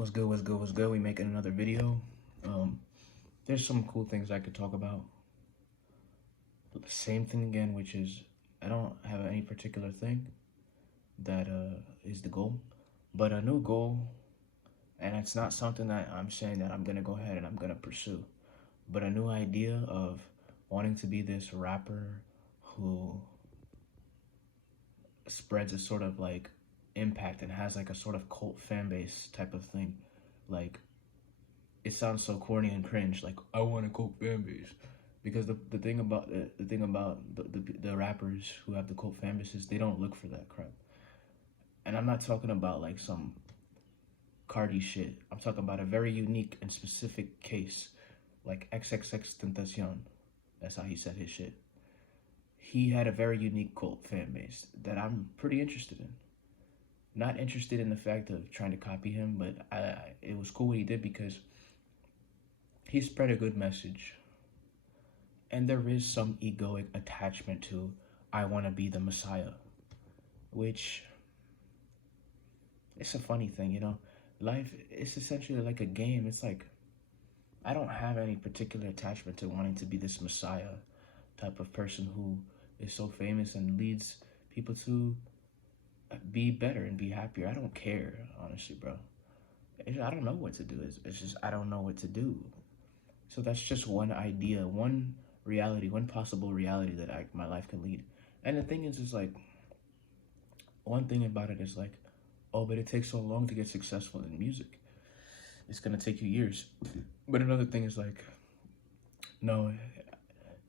What's good, what's good, what's good? We making another video. Um, there's some cool things I could talk about. But the same thing again, which is I don't have any particular thing that is the goal, but a new goal, and it's not something that I'm saying that I'm gonna go ahead and I'm gonna pursue, but a new idea of wanting to be this rapper who spreads a sort of like impact and has like a sort of cult fan base type of thing. Like it sounds so corny and cringe. Like I want a cult fan base, because the thing about the rappers who have the cult fan bases, they don't look for that crap. And I'm not talking about like some Cardi shit. I'm talking about a very unique and specific case, like XXX Tentacion. That's how he said his shit. He had a very unique cult fan base that I'm pretty interested in. Not interested in the fact of trying to copy him, but it was cool what he did because he spread a good message. And there is some egoic attachment to, I want to be the Messiah, which it's a funny thing, you know? Life is essentially like a game. It's like, I don't have any particular attachment to wanting to be this Messiah type of person who is so famous and leads people to be better and be happier. I don't care, honestly, bro. I don't know what to do. It's just, I don't know what to do. So that's just one idea, one reality, one possible reality that my life can lead. And the thing is like, one thing about it is like, oh, but it takes so long to get successful in music. It's gonna take you years. But another thing is like, no,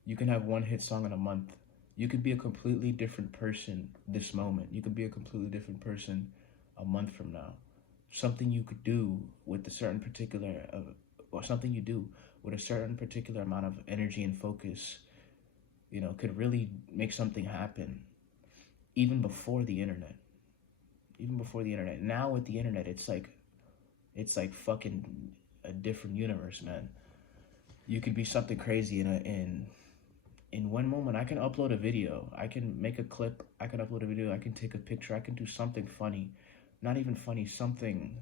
you can have one hit song in a month. You could be a completely different person this moment. You could be a completely different person a month from now. Something you could do with a certain particular, or something you do with a certain particular amount of energy and focus, you know, could really make something happen even before the internet. Even before the internet. Now with the internet, it's like fucking a different universe, man. You could be something crazy in one moment. I can upload a video, I can make a clip, I can upload a video, I can take a picture, I can do something funny, not even funny, something,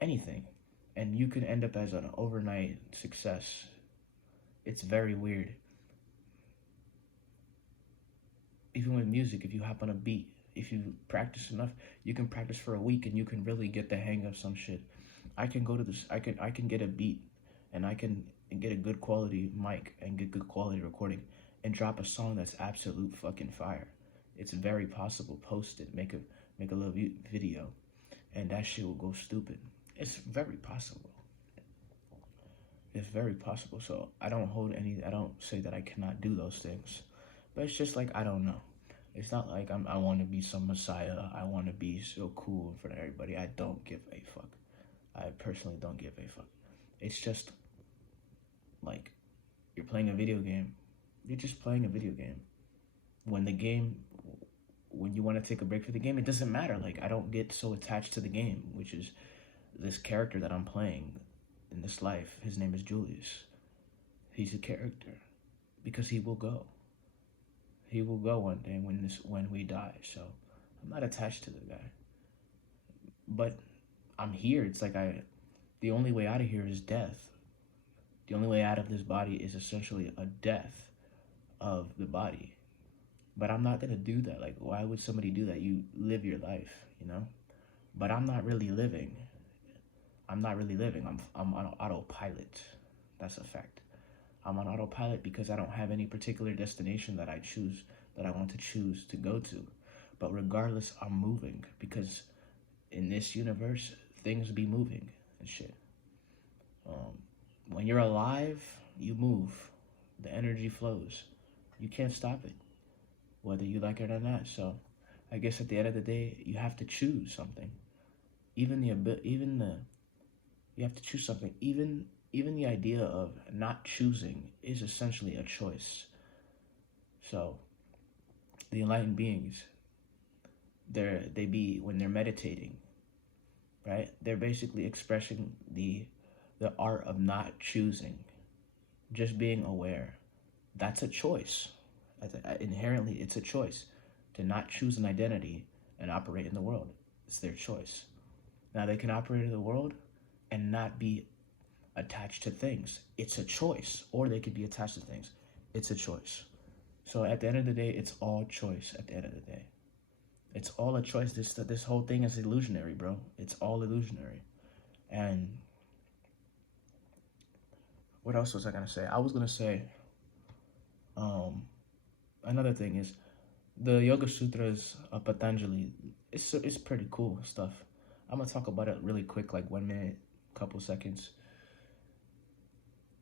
anything, and you can end up as an overnight success. It's very weird. Even with music, if you hop on a beat, if you practice enough, you can practice for a week and you can really get the hang of some shit. I can go to this, I can get a beat and I can get a good quality mic and get good quality recording and drop a song that's absolute fucking fire. It's very possible. Post it, make a little video, and that shit will go stupid. It's very possible. It's very possible. So I don't say that I cannot do those things, but it's just like, I don't know. It's not like I want to be some messiah. I want to be so cool in front of everybody. I don't give a fuck. I personally don't give a fuck. It's just like, you're playing a video game. You're just playing a video game. When you want to take a break for the game, it doesn't matter. Like, I don't get so attached to the game, which is this character that I'm playing in this life. His name is Julius. He's a character because he will go. He will go one day when we die. So I'm not attached to the guy. But I'm here. It's like the only way out of here is death. The only way out of this body is essentially a death of the body. But I'm not gonna do that. Like, why would somebody do that? You live your life, you know? But I'm not really living. I'm not really living. I'm on autopilot. That's a fact. I'm on autopilot because I don't have any particular destination that I want to choose to go to. But regardless, I'm moving because in this universe, things be moving and shit. When you're alive, you move. The energy flows. You can't stop it, whether you like it or not. So I guess at the end of the day, you have to choose something. You have to choose something. Even the idea of not choosing is essentially a choice. So the enlightened beings, when they're meditating, right? They're basically expressing the art of not choosing, just being aware. That's a choice. Inherently, it's a choice to not choose an identity and operate in the world. It's their choice. Now, they can operate in the world and not be attached to things. It's a choice, or they could be attached to things. It's a choice. So at the end of the day, it's all choice. At the end of the day, it's all a choice. This whole thing is illusionary, bro. It's all illusionary. And what else was I gonna say? I was gonna say, um, another thing is the Yoga Sutras of Patanjali. It's pretty cool stuff. I'm gonna talk about it really quick, like 1 minute, couple seconds.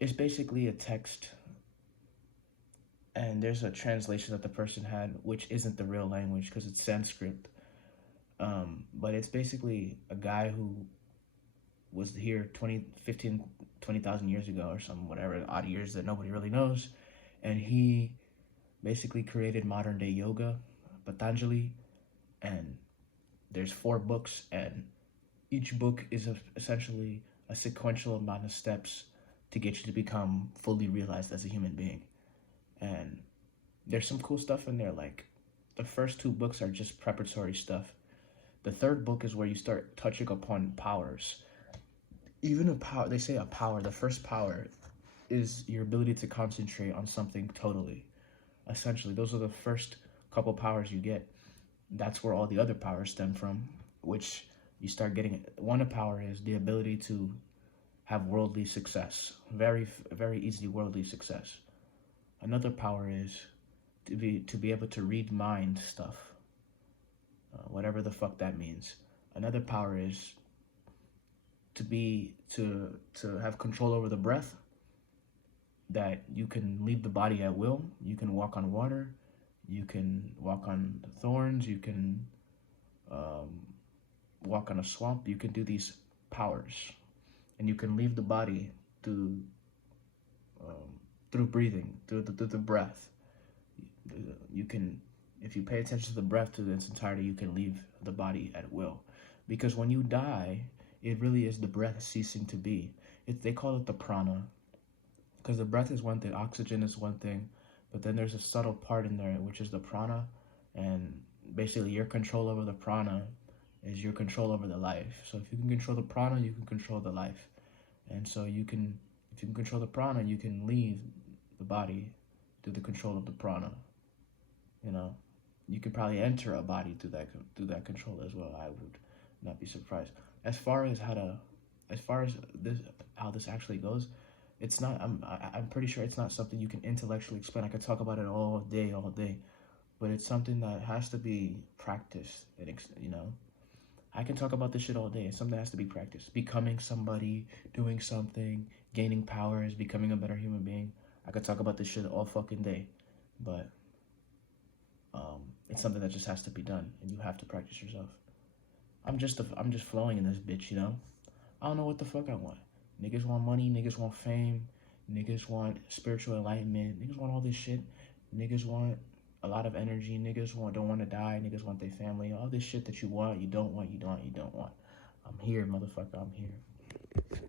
It's basically a text, and there's a translation that the person had, which isn't the real language because it's Sanskrit. But it's basically a guy who was here 20, 15, 20,000 years ago or some whatever odd years that nobody really knows, and he basically created modern day yoga, Patanjali, and there's 4 books, and each book is essentially a sequential amount of steps to get you to become fully realized as a human being. And there's some cool stuff in there, like the first 2 books are just preparatory stuff. The 3rd book is where you start touching upon powers. Even a power, they say a power, the first power is your ability to concentrate on something totally. Essentially, those are the first couple powers you get. That's where all the other powers stem from, which you start getting. One power is the ability to have worldly success, very easy worldly success. Another power is to be able to read mind stuff, whatever the fuck that means. Another power is to have control over the breath, that you can leave the body at will. You can walk on water, you can walk on thorns, you can walk on a swamp. You can do these powers, and you can leave the body through through breathing, through the breath. You can, if you pay attention to the breath to its entirety, you can leave the body at will. Because when you die, it really is the breath ceasing to be. They call it the prana, because the breath is one thing, oxygen is one thing, but then there's a subtle part in there, which is the prana, and basically your control over the prana is your control over the life. So if you can control the prana, you can control the life. And so if you can control the prana, you can leave the body through the control of the prana. You know, you could probably enter a body through that control as well. I would not be surprised. As far as how this actually goes, it's not. I'm pretty sure it's not something you can intellectually explain. I could talk about it all day, but it's something that has to be practiced. And I can talk about this shit all day. It's something that has to be practiced. Becoming somebody, doing something, gaining powers, becoming a better human being. I could talk about this shit all fucking day, but it's something that just has to be done, and you have to practice yourself. I'm just flowing in this bitch. I don't know what the fuck I want. Niggas want money, niggas want fame, niggas want spiritual enlightenment, niggas want all this shit. Niggas want a lot of energy, don't want to die, niggas want their family, all this shit that you want, you don't want. I'm here, motherfucker, I'm here.